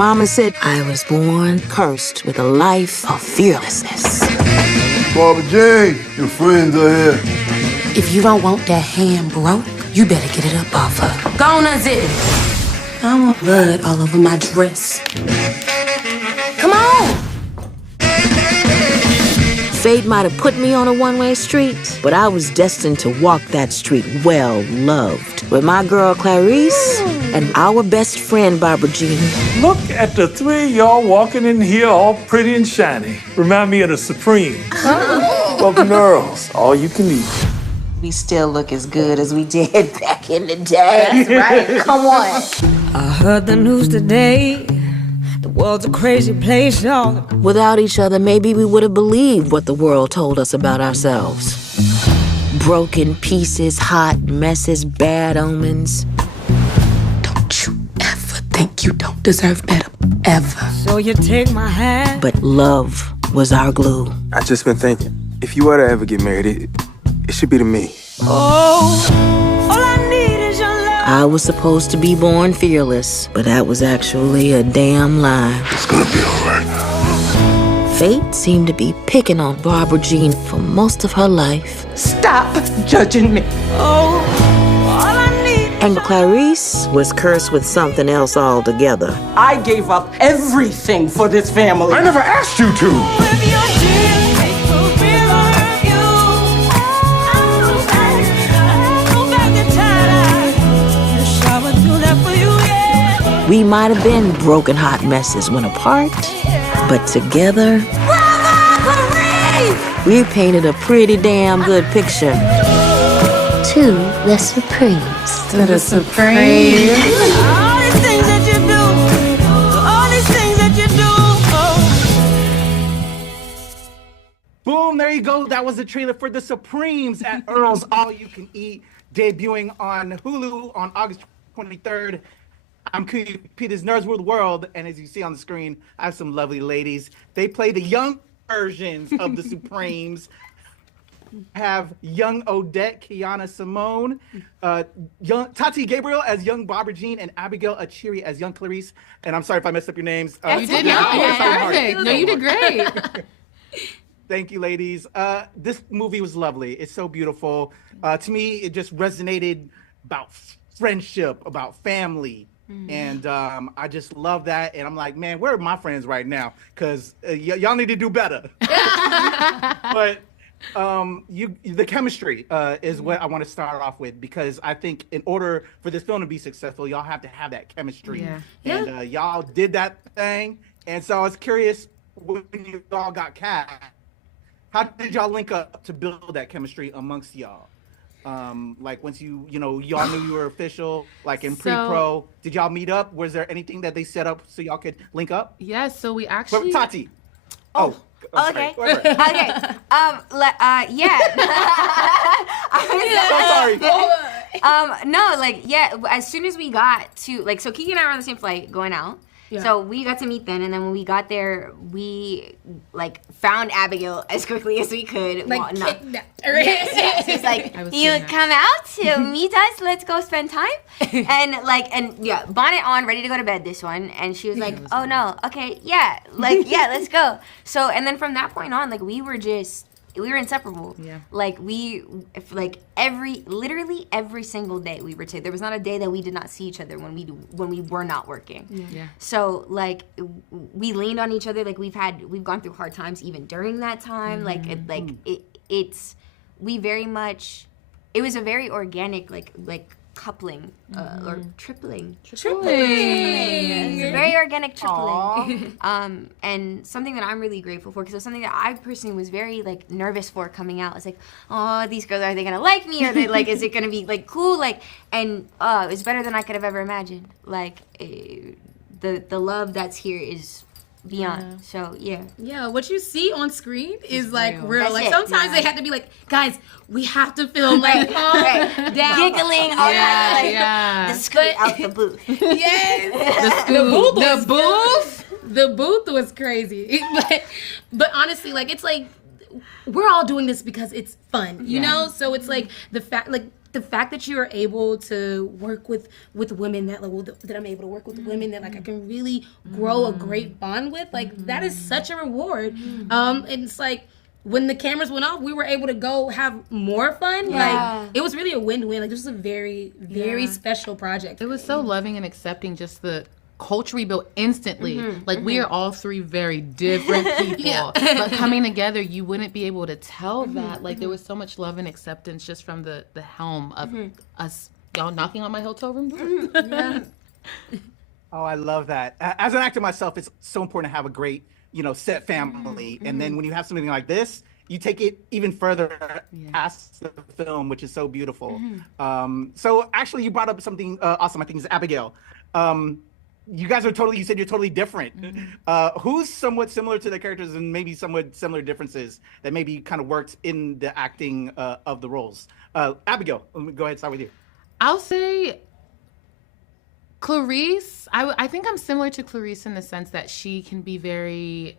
mama said I was born cursed with a life of fearlessness. Barbara Jean, your friends are here. If you don't want that hand broke, you better get it up off her. Go on, unzip it. I want blood all over my dress. Come on! Fate might have put me on a one-way street, but I was destined to walk that street well-loved with my girl Clarice and our best friend Barbara Jean. Look at the three of y'all walking in here all pretty and shiny. Remind me of the Supremes. Welcome to Earl's All-You-Can-Eat. We still look as good as we did back in the day. That's right. Come on. I heard the news today. The world's a crazy place, y'all. Without each other, maybe we would have believed what the world told us about ourselves. Broken pieces, hot messes, bad omens. Don't you ever think you don't deserve better, ever. So you take my hand. But love was our glue. I just been thinking, if you were to ever get married, it should be to me. Oh, all I need is your love. I was supposed to be born fearless, but that was actually a damn lie. It's gonna be all right. Fate seemed to be picking on Barbara Jean for most of her life. Stop judging me. Oh, all I need. And Clarice was cursed with something else altogether. I gave up everything for this family. I never asked you to. We might have been broken hot messes when apart, but together, we painted a pretty damn good picture. To the Supremes. To the Supremes. All these things that you do. All these things that you do. Boom, there you go. That was the trailer for the Supremes at Earl's All-You-Can-Eat, debuting on Hulu on August 23rd. I'm Kuya, Peter's Nerds World World, and as you see on the screen, I have some lovely ladies. They play the young versions of the Supremes. Have young Odette, Kyanna Simone, young Tati Gabrielle as young Barbara Jean, and Abigail Achiri as young Clarice. And I'm sorry if I messed up your names. You did not. Perfect. No, you did great. Thank you, ladies. This movie was lovely. It's so beautiful. To me, it just resonated about friendship, about family. And I just love that. And I'm like, man, where are my friends right now? Because y'all need to do better. But the chemistry is what I want to start off with, because I think in order for this film to be successful, y'all have to have that chemistry. Yeah. And y'all did that thing. And so I was curious, when you all got cast, how did y'all link up to build that chemistry amongst y'all? Like once y'all knew you were official, like in pre-pro, did y'all meet up? Was there anything that they set up so y'all could link up? Yes, so we actually... Tati. Okay. Sorry. Okay. Yeah. I'm sorry. No, like, yeah, as soon as we got to, like, so Kiki and I were on the same flight going out. Yeah. So we got to meet then, and then when we got there, we, like, found Abigail as quickly as we could. Like, well, yes. It's like, you come out to meet us, let's go spend time. And, bonnet on, ready to go to bed, this one. And she was like, oh, no, okay, yeah, let's go. So, and then from that point on, like, we were inseparable. Yeah. Literally every single day we were together. There was not a day that we did not see each other when we were not working. Yeah. So like we leaned on each other. Like we've gone through hard times even during that time. It was a very organic like coupling or tripling. Very organic tripling. And something that I'm really grateful for, because it's something that I personally was very like nervous for coming out. It's like, oh, these girls, are they gonna like me? Are they like, is it gonna be like cool? Like, and it's better than I could have ever imagined. Like, the love that's here is beyond. So yeah, what you see on screen is like real. That's like it. sometimes they have to be like, guys, we have to film like down, giggling, the scoot out the booth. Yes, the booth was crazy. But honestly, like it's like we're all doing this because it's fun, you know. So it's like the fact, like the fact that you are able to work with women that I'm able to work with women that like I can really grow a great bond with, like that is such a reward. And it's like when the cameras went off, we were able to go have more fun. Like it was really a win-win. Like this was a very, very special project. It was so loving and accepting, just the culture we built instantly. Like we are all three very different people, but coming together, you wouldn't be able to tell that. Like there was so much love and acceptance just from the helm of us, y'all knocking on my hotel room door. Oh, I love that. As an actor myself, it's so important to have a great, set family. And then when you have something like this, you take it even further past the film, which is so beautiful. So actually, you brought up something awesome. I think it's Abigail. You guys are you said you're totally different. Who's somewhat similar to the characters and maybe somewhat similar differences that maybe kind of worked in the acting of the roles? Abigail, let me go ahead and start with you. I'll say Clarice. I think I'm similar to Clarice in the sense that she can be very...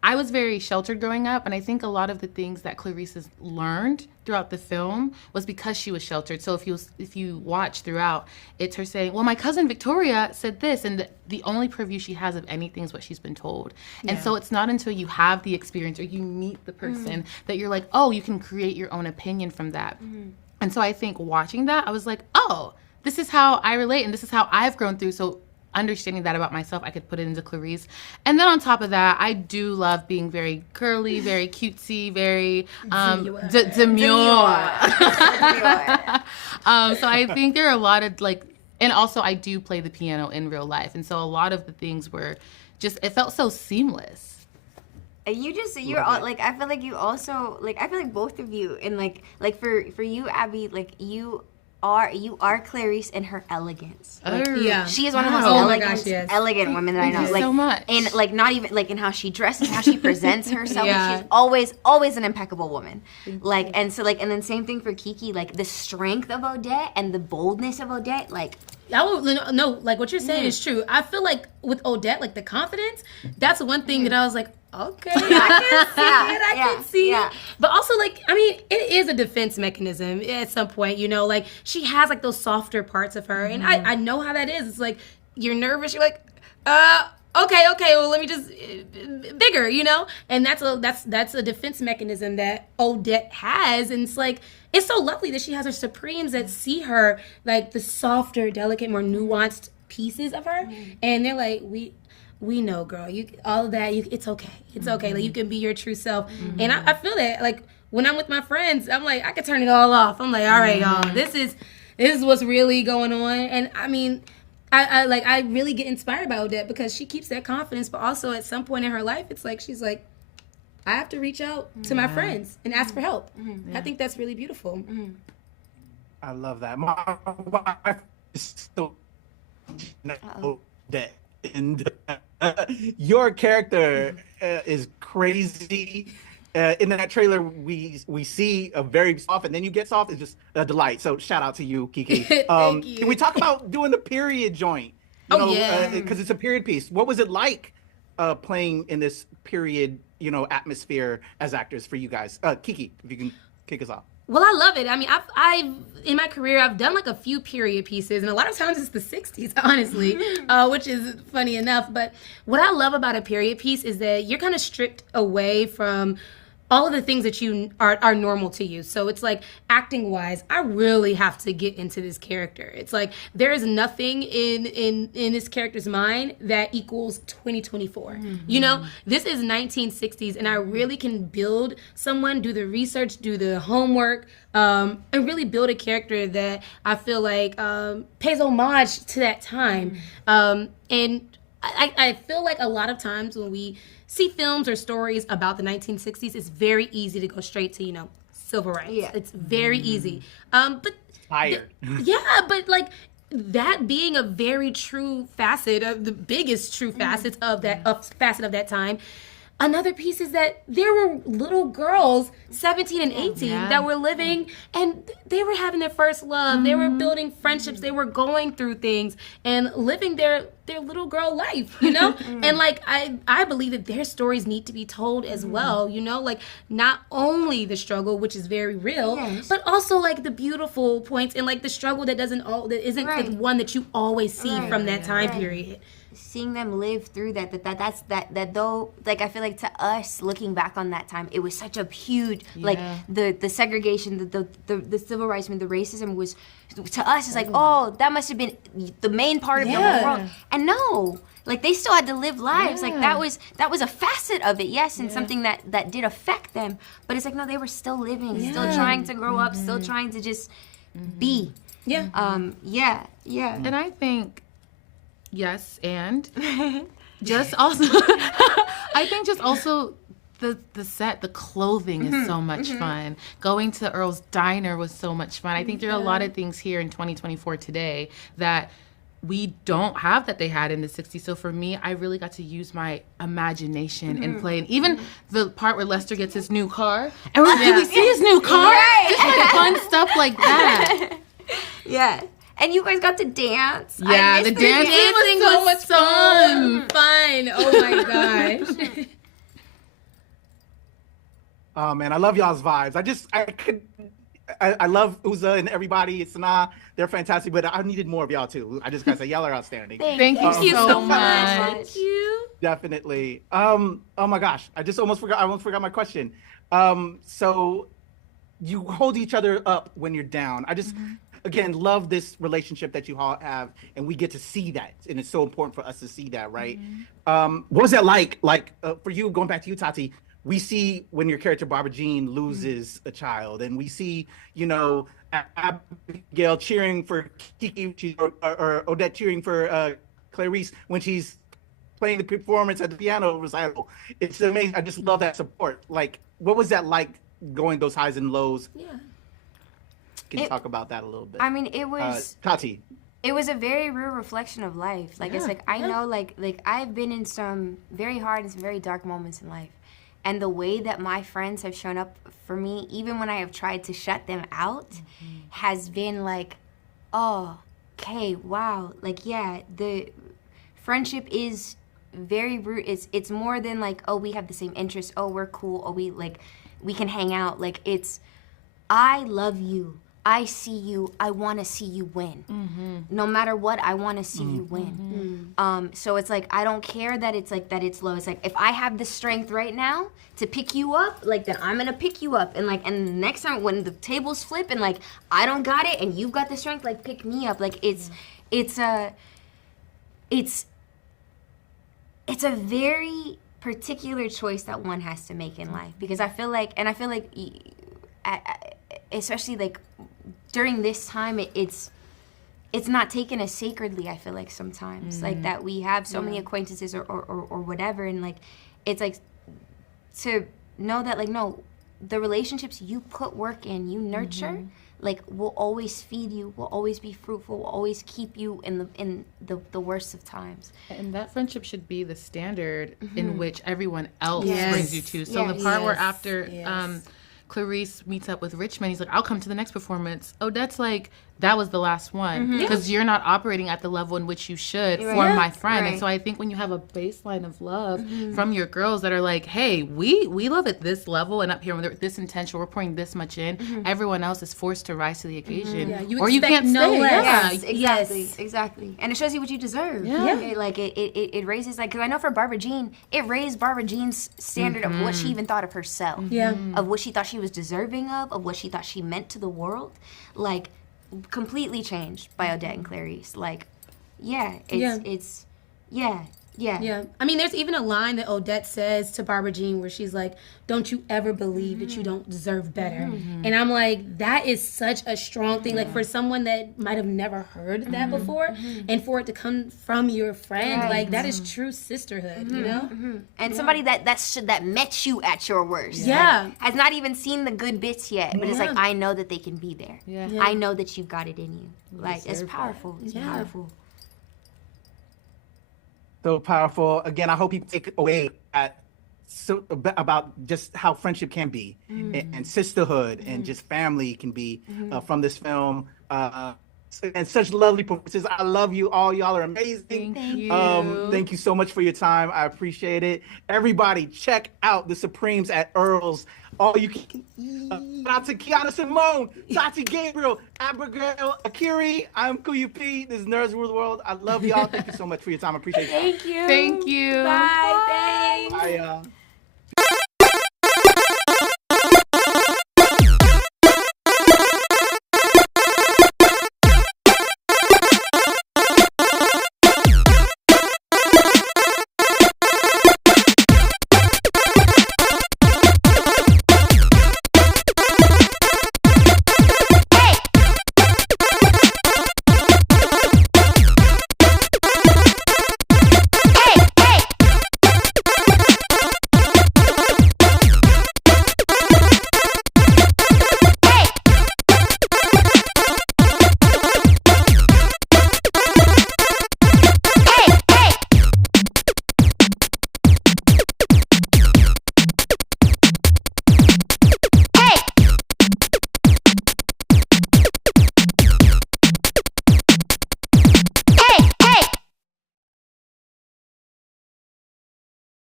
I was very sheltered growing up, and I think a lot of the things that Clarice has learned throughout the film was because she was sheltered. So if you watch throughout, it's her saying, well, my cousin Victoria said this, and the only purview she has of anything is what she's been told. And so it's not until you have the experience or you meet the person that you're like, oh, you can create your own opinion from that. And so I think watching that, I was like, oh, this is how I relate, and this is how I've grown through. So understanding that about myself, I could put it into Clarice. And then on top of that, I do love being very girly, very cutesy, very demure. So I think there are a lot of and also I do play the piano in real life. And so a lot of the things were just, it felt so seamless. You're all, I feel like you also, I feel like both of you, and for you, Abby, you are Clarice in her elegance. She is one of the most elegant women that I know. So much. And not even in how she dresses, how she presents herself. She's always an impeccable woman. And then same thing for Kiki. The strength of Odette and the boldness of Odette. What you're saying is true. I feel like with Odette, the confidence, that's one thing that I was like, okay, I can see it. But also, it is a defense mechanism at some point, she has, those softer parts of her. And I know how that is. It's you're nervous. You're okay, well, let me just, bigger, And that's a defense mechanism that Odette has. And it's so lovely that she has her Supremes that see her, the softer, delicate, more nuanced pieces of her. And they're like, we know, girl. All of that. It's okay. It's okay. You can be your true self. And I feel that. When I'm with my friends, I'm I can turn it all off. I'm all right, y'all. This is what's really going on. And I mean, I really get inspired by Odette because she keeps that confidence. But also at some point in her life, it's she's I have to reach out to my friends and ask for help. I think that's really beautiful. I love that. My wife is so Odette. And your character is crazy. In that trailer, we see a very soft, and then you get soft. It's just a delight. So shout out to you, Kiki. Thank you. Can we talk about doing the period joint? Because it's a period piece. What was it like playing in this period, atmosphere as actors for you guys? Kiki, if you can kick us off. Well, I love it. I mean, I've in my career, I've done a few period pieces, and a lot of times it's the 60s, honestly, which is funny enough. But what I love about a period piece is that you're kind of stripped away from all of the things that you are normal to you. So it's acting wise, I really have to get into this character. It's there is nothing in this character's mind that equals 2024. This is 1960s, and I really can build someone, do the research, do the homework, and really build a character that I feel pays homage to that time. And I feel a lot of times when we see films or stories about the 1960s, it's very easy to go straight to, civil rights. Yeah. It's very easy. But tired. But that being a very true facet of the biggest true facets of that facet of that time, another piece is that there were little girls, 17 and 18, that were living, and they were having their first love. They were building friendships. They were going through things and living their little girl life, you know? And like, I believe that their stories need to be told as well, you know? Like, not only the struggle, which is very real, but also like the beautiful points and like the struggle that isn't the one that you always see from that time period. Seeing them live through that though, like, I feel like to us looking back on that time, it was such a huge like the segregation, the civil rights movement, the racism was to us, it's like, oh, that must have been the main part of the whole world. And no, like, they still had to live lives. Like, that was a facet of it, yes, and something that did affect them. But it's like, no, they were still living, still trying to grow up, still trying to just be. And I think, yes, and just also, I think just also the set, the clothing is so much fun. Going to Earl's Diner was so much fun. I think there are a lot of things here in 2024 today that we don't have that they had in the 60s. So for me, I really got to use my imagination and play. And even the part where Lester gets his new car, and we're like, did we see his new car? Just like fun stuff like that. And you guys got to dance. Yeah, the dancing was so much fun. Oh my gosh. Oh man, I love y'all's vibes. I love Uzo and everybody. It's Sanaa. They're fantastic, but I needed more of y'all too. I just gotta say, y'all are outstanding. Thank you so much. Thank you. Definitely. Oh my gosh, I almost forgot my question. So you hold each other up when you're down. I just again love this relationship that you all have, and we get to see that, and it's so important for us to see that, right? What was that like? Like for you, going back to you, Tati. We see when your character Barbara Jean loses a child, and we see, you know, Abigail cheering for Kiki, or Odette cheering for Clarice when she's playing the performance at the piano recital. It's amazing. I just love that support. Like, what was that like, going those highs and lows? Can you talk about that a little bit? I mean, it was Tati. It was a very real reflection of life. Like, it's like, I know, like I've been in some very hard and some very dark moments in life. And the way that my friends have shown up for me, even when I have tried to shut them out, has been like, oh, okay, wow. Like, yeah, the friendship is very root. It's more than like, oh, we have the same interests. Oh, we're cool. Oh, we can hang out. Like, it's, I love you. I see you. I want to see you win. No matter what, I want to see you win. So it's like, I don't care that it's like that it's low. It's like, if I have the strength right now to pick you up, like, then I'm gonna pick you up. And like, and next time when the tables flip and like I don't got it and you've got the strength, like, pick me up. Like, it's a very particular choice that one has to make in life, because I feel like, especially like during this time, it's not taken as sacredly, I feel like, sometimes. Like, that we have so many acquaintances or whatever, and like, it's like, to know that, like, no, the relationships you put work in, you nurture, like, will always feed you, will always be fruitful, will always keep you in the worst of times. And that friendship should be the standard in which everyone else brings you to. So the part where after Clarice meets up with Richmond, he's like, I'll come to the next performance. Odette's like, that was the last one, because you're not operating at the level in which you should for my friend. And so I think when you have a baseline of love from your girls that are like, hey, we love at this level, and up here with this intention, we're pouring this much in, everyone else is forced to rise to the occasion, or you can't stay. Exactly. And it shows you what you deserve. It raises, like, because I know for Barbara Jean, it raised Barbara Jean's standard of what she even thought of herself, of what she thought she was deserving of what she thought she meant to the world. Like, completely changed by Odette and Clarice. Like, it's I mean, there's even a line that Odette says to Barbara Jean where she's like, don't you ever believe that you don't deserve better. And I'm like, that is such a strong thing. Like, for someone that might have never heard that before, and for it to come from your friend, like, that is true sisterhood, you know? And somebody that met you at your worst. Like, has not even seen the good bits yet, but it's like, I know that they can be there. I know that you've got it in you. Like, it's powerful. It's powerful. So powerful. Again, I hope people take away that so about just how friendship can be and sisterhood and just family can be from this film. And such lovely performances. I love you all. Y'all are amazing. Thank you. Thank you so much for your time. I appreciate it. Everybody, check out the Supremes at Earl's All-You-Can-Eat. Shout out to Kyanna Simone, Tati Gabrielle, Abigail Achiri. I'm Kuya P. This is Nerds Rule the World. I love y'all. Thank you so much for your time. I appreciate it. Thank you. Thank you. Bye. Thanks. Bye, y'all.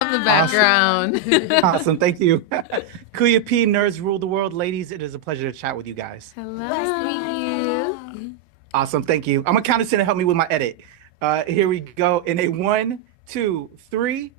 The background. Awesome. Thank you. Kuya P, Nerds Rule the World. Ladies, it is a pleasure to chat with you guys. Hello. Nice to meet you. Awesome. Thank you. I'm going to count us in and help me with my edit. Here we go. In a 1, 2, 3.